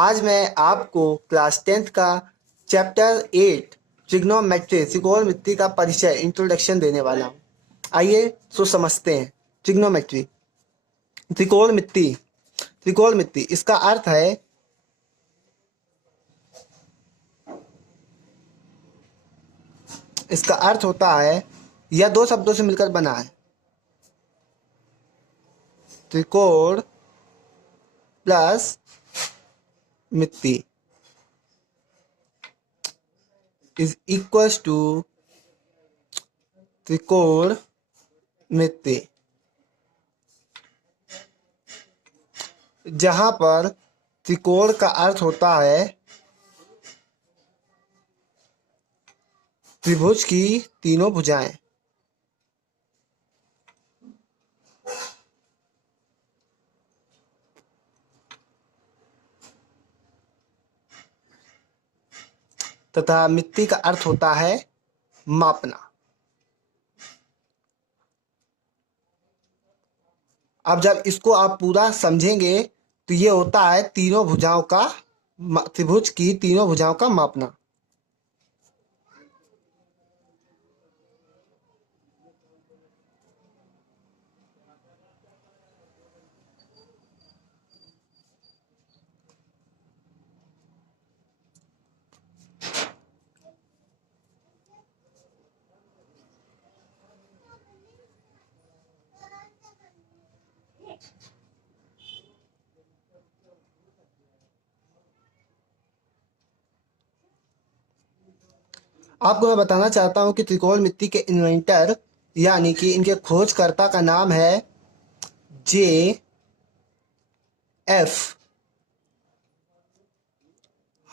आज मैं आपको क्लास 10th का चैप्टर 8 ट्रिग्नोमेट्री त्रिकोणमिति का परिचय इंट्रोडक्शन देने वाला हूँ। आइए सो समझते हैं। ट्रिग्नोमेट्री त्रिकोणमिति त्रिकोणमिति इसका अर्थ है इसका अर्थ होता है यह दो शब्दों से मिलकर बना है। त्रिकोण प्लस मिति इज इक्वल्स टू त्रिकोण मिति, जहां पर त्रिकोण का अर्थ होता है त्रिभुज की तीनों भुजाएं, तथा मिति का अर्थ होता है मापना। अब जब इसको आप पूरा समझेंगे तो ये होता है तीनों भुजाओं का त्रिभुज की तीनों भुजाओं का मापना। आपको मैं बताना चाहता हूं कि त्रिकोणमिति के इन्वेंटर यानी कि इनके खोजकर्ता का नाम है जे एफ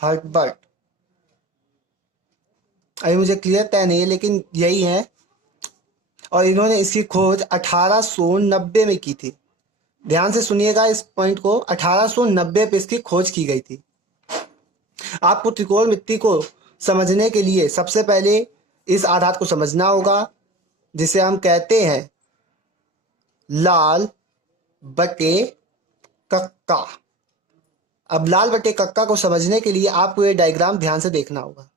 हर्टबर्ट। अभी मुझे क्लियर तय नहीं है लेकिन यही है, और इन्होंने इसकी खोज 1890 में की थी। ध्यान से सुनिएगा इस पॉइंट को, 1890 पे इसकी खोज की गई थी। आपको त्रिकोणमिति को समझने के लिए सबसे पहले इस आधार को समझना होगा जिसे हम कहते हैं लाल बटे कक्का। अब लाल बटे कक्का को समझने के लिए आपको ये डायग्राम ध्यान से देखना होगा।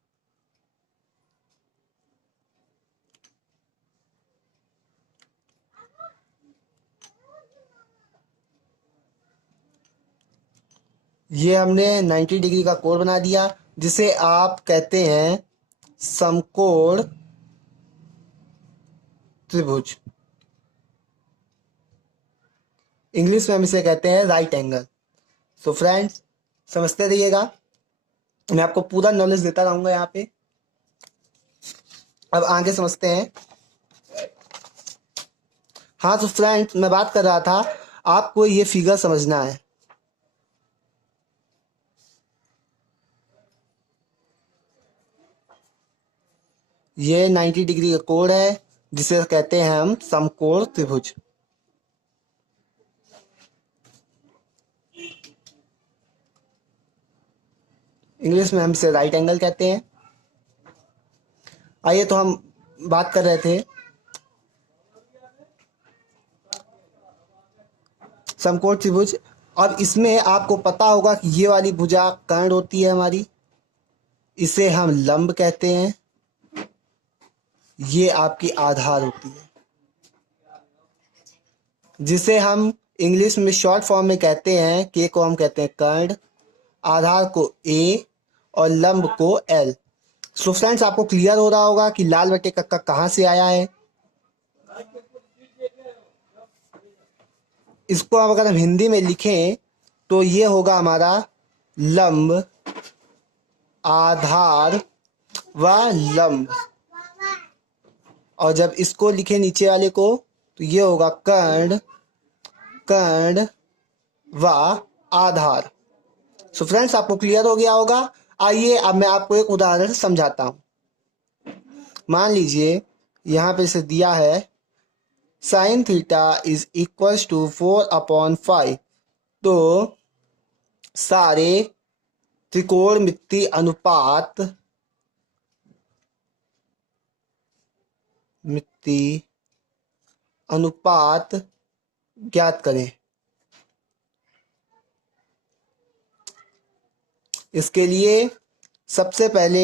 ये हमने 90 डिग्री का कोण बना दिया जिसे आप कहते हैं समकोण त्रिभुज। इंग्लिश में हम इसे कहते हैं राइट एंगल। सो फ्रेंड्स, समझते रहिएगा, मैं आपको पूरा नॉलेज देता रहूंगा यहाँ पे। अब आगे समझते हैं। हाँ तो फ्रेंड्स, मैं बात कर रहा था, आपको ये फिगर समझना है। ये 90 डिग्री का कोण है जिसे कहते हैं हम समकोण त्रिभुज। इंग्लिश में हम इसे राइट एंगल कहते हैं। आइए तो हम बात कर रहे थे समकोण त्रिभुज। और इसमें आपको पता होगा कि ये वाली भुजा कर्ण होती है हमारी, इसे हम लंब कहते हैं। ये आपकी आधार होती है जिसे हम इंग्लिश में शॉर्ट फॉर्म में कहते हैं, के को हम कहते हैं कर्ण, आधार को ए और लंब को एल। सो फ्रेंड्स, आपको क्लियर हो रहा होगा कि लाल बटे कक्का कहाँ से आया है। इसको हम अगर हम हिंदी में लिखें तो ये होगा हमारा लंब, आधार व लंब। और जब इसको लिखे नीचे वाले को तो ये होगा कर्ण, कर्ण व आधार। सो फ्रेंड्स, आपको क्लियर हो गया होगा। आइए अब मैं आपको एक उदाहरण समझाता हूं। मान लीजिए यहाँ पे इसे दिया है sine theta is equals to 4/5। तो सारे त्रिकोणमिति अनुपात ज्ञात करें। इसके लिए सबसे पहले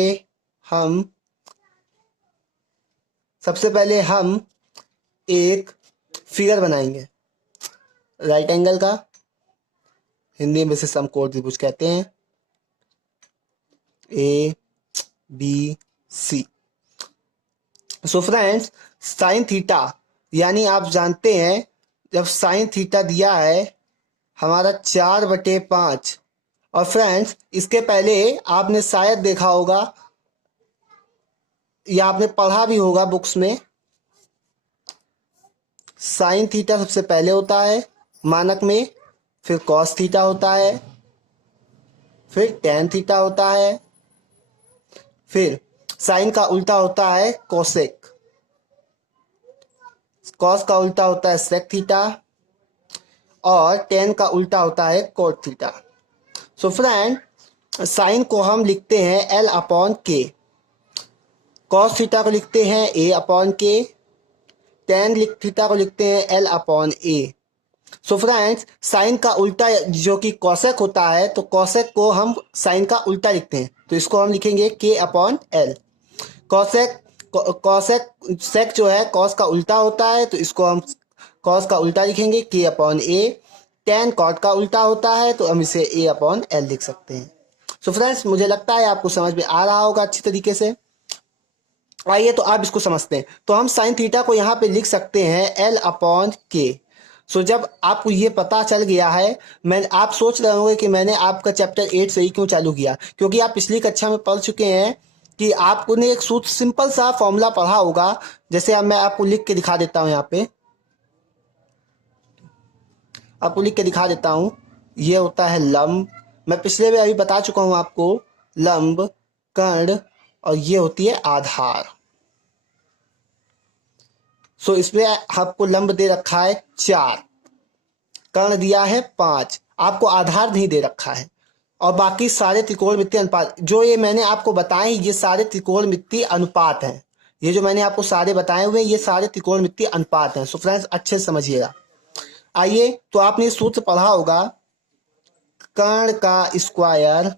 हम एक फिगर बनाएंगे राइट एंगल का, हिंदी में से सम कोण त्रिभुज कहते हैं, A B C. So friends, sine theta यानी आप जानते हैं जब साइन थीटा दिया है हमारा 4/5, और फ्रेंड्स इसके पहले आपने शायद देखा होगा या आपने पढ़ा भी होगा बुक्स में, साइन थीटा सबसे पहले होता है मानक में, फिर कॉस थीटा होता है, फिर टेन थीटा होता है, फिर साइन का उल्टा होता है कोसेक, कॉस का उल्टा होता है सेक थीटा, और टेन का उल्टा होता है cot theta. So friend, sine को हम लिखते हैं L upon K, cos theta को लिखते हैं A upon K, tan theta को लिखते हैं L upon A. So friends, sine का उल्टा जो कि कॉसेक होता है, तो कॉसेक को हम साइन का उल्टा लिखते हैं, तो इसको हम लिखेंगे के अपॉन एल। कॉसेक सेक जो है कॉस का उल्टा होता है, तो इसको हम कॉस का उल्टा लिखेंगे के अपॉन ए। टेन कॉट का उल्टा होता है, तो हम इसे ए अपॉन एल लिख सकते हैं। सो फ्रेंड्स, मुझे लगता है आपको समझ में आ रहा होगा अच्छी तरीके से। आइए तो आप इसको समझते हैं। तो हम साइन थीटा को यहाँ पे लिख सकते हैं एल अपॉन के। सो जब आपको ये पता चल गया है, आप सोच रहे होंगे कि मैंने आपका चैप्टर 8 से ही क्यों चालू किया, क्योंकि आप पिछली कक्षा में पढ़ चुके हैं कि आपने एक सूत्र सिंपल सा फॉर्मूला पढ़ा होगा। जैसे अब मैं आपको लिख के दिखा देता हूँ, यहाँ पे आपको लिख के दिखा देता हूँ। ये होता है लंब, मैं पिछले में अभी बता चुका हूँ आपको, लंब, कर्ण, और ये होती है आधार। सो इसमें आपको लंब दे रखा है 4, कर्ण दिया है 5, आपको आधार नहीं दे रखा है, और बाकी सारे त्रिकोणमितीय अनुपात जो ये मैंने आपको बताए, ये सारे त्रिकोणमितीय अनुपात हैं। ये जो मैंने आपको सारे बताए हुए ये सारे त्रिकोणमितीय अनुपात हैं। सो फ्रेंड्स, अच्छे से समझिएगा। आइए, तो आपने सूत्र पढ़ा होगा, कर्ण का स्क्वायर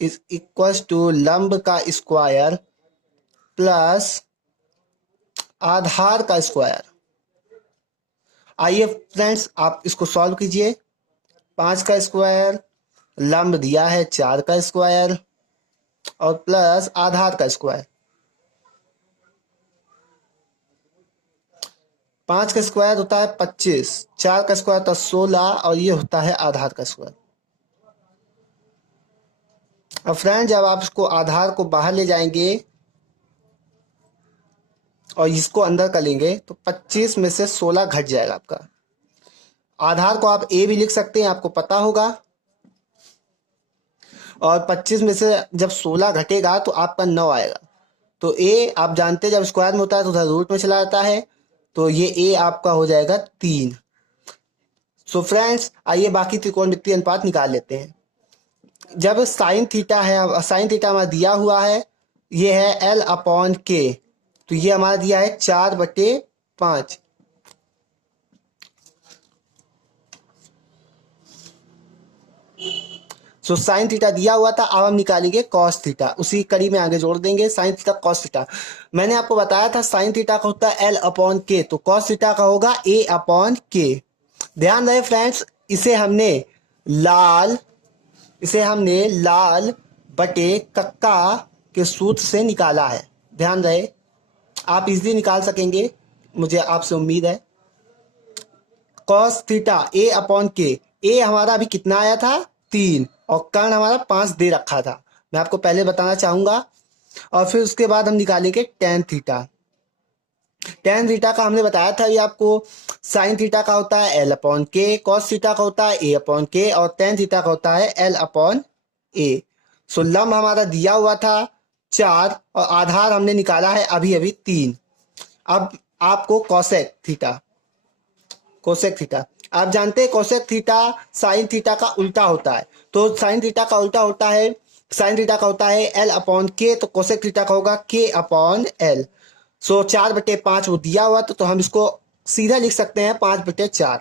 इज इक्वल्स टू लंब का स्क्वायर प्लस आधार का स्क्वायर। आइए फ्रेंड्स, आप इसको सॉल्व कीजिए। 5 का स्क्वायर, लंब दिया है 4 का स्क्वायर, और प्लस आधार का स्क्वायर। 5 का स्क्वायर होता है 25, 4 का स्क्वायर होता है 16, और ये होता है आधार का स्क्वायर। अब फ्रेंड, जब आप इसको आधार को बाहर ले जाएंगे और इसको अंदर कर लेंगे, तो 25 में से 16 घट जाएगा आपका। आधार को आप ए भी लिख सकते हैं, आपको पता होगा, और 25 में से जब 16 घटेगा तो आपका 9 आएगा। तो ए आप जानते हैं जब स्क्वायर में होता है तो उधर रूट में चला जाता है, तो ये ए आपका हो जाएगा 3। सो फ्रेंड्स, आइए बाकी त्रिकोणमितीय अनुपात निकाल लेते हैं। जब साइन थीटा है, साइन थीटा हमारा दिया हुआ है, ये है एल अपॉन के, तो ये हमारा दिया है 4/5। सो साइन थीटा दिया हुआ था, अब हम निकालेंगे कॉस थीटा, उसी कड़ी में आगे जोड़ देंगे साइन थीटा कॉस थीटा। मैंने आपको बताया था साइन थीटा का होता है एल अपॉन के, तो कॉस थीटा का होगा ए अपॉन के। ध्यान रहे फ्रेंड्स, इसे हमने लाल बटे कक्का के सूत्र से निकाला है। ध्यान रहे, आप इजीली निकाल सकेंगे, मुझे आपसे उम्मीद है। कॉस थीटा ए अपॉन के, ए हमारा अभी कितना आया था 3, और कर्ण हमारा 5 दे रखा था, मैं आपको पहले बताना चाहूंगा। और फिर उसके बाद हम निकालेंगे टेन थीटा। टेन थीटा का हमने बताया था ये आपको, साइन थीटा का होता है L upon K, cos theta का होता है ए अपॉन के, और टेन थीटा का होता है एल अपॉन ए। सो लंब हमारा दिया हुआ था 4, और आधार हमने निकाला है अभी अभी 3। अब आपको कोसेक थीटा आप जानते हैं कोसेक थीटा साइन थीटा का उल्टा होता है, तो साइन थीटा का उल्टा होता है, साइन थीटा का होता है एल अपॉन के, तो कोसेक थीटा का होगा के अपॉन एल। सो 4/5 वो दिया हुआ तो हम इसको सीधा लिख सकते हैं 5/4।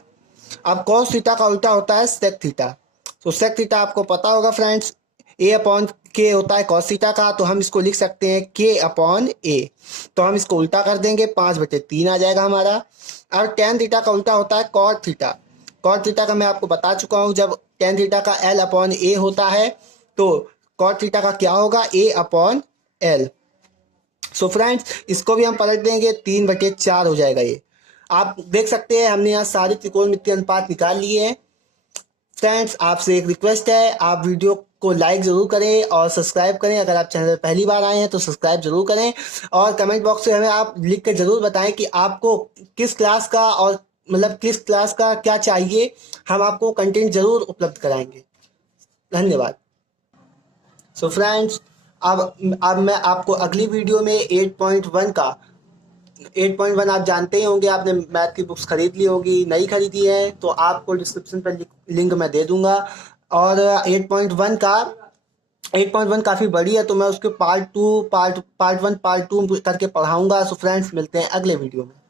अब कॉस थीटा का उल्टा होता है सेक थीटा, तो सेक थीटा आपको पता होगा फ्रेंड्स, ए अपॉन के होता है कॉस थीटा का, तो हम इसको लिख सकते हैं के अपॉन ए। तो हम इसको उल्टा कर देंगे, 5/3 आ जाएगा हमारा। अब टेन थीटा का उल्टा होता है कॉट थीटा। कॉट थीटा का मैं आपको बता चुका हूँ, जब टेन थीटा का एल अपॉन ए होता है तो कॉट थीटा का क्या होगा, ए अपॉन एल। सो फ्रेंड्स इसको भी हम पलट देंगे, 3/4 हो जाएगा ये। आप देख सकते हैं हमने यहाँ सारे त्रिकोणमितीय अनुपात निकाल लिए हैं। फ्रेंड्स आपसे एक रिक्वेस्ट है, आप वीडियो को लाइक जरूर करें और सब्सक्राइब करें। अगर आप चैनल पर पहली बार आए हैं तो सब्सक्राइब जरूर करें, और कमेंट बॉक्स में हमें आप लिख कर जरूर बताएं कि आपको किस क्लास का और मतलब किस क्लास का क्या चाहिए, हम आपको कंटेंट जरूर उपलब्ध कराएंगे। धन्यवाद। सो फ्रेंड्स अब मैं आपको अगली वीडियो में 8.1 आप जानते ही होंगे, आपने मैथ की बुक्स खरीद ली होगी, नहीं खरीदी है तो आपको डिस्क्रिप्शन पर लिंक मैं दे दूंगा। और 8.1 काफ़ी बड़ी है, तो मैं उसके पार्ट 1 पार्ट 2 करके पढ़ाऊंगा। सो फ्रेंड्स मिलते हैं अगले वीडियो में।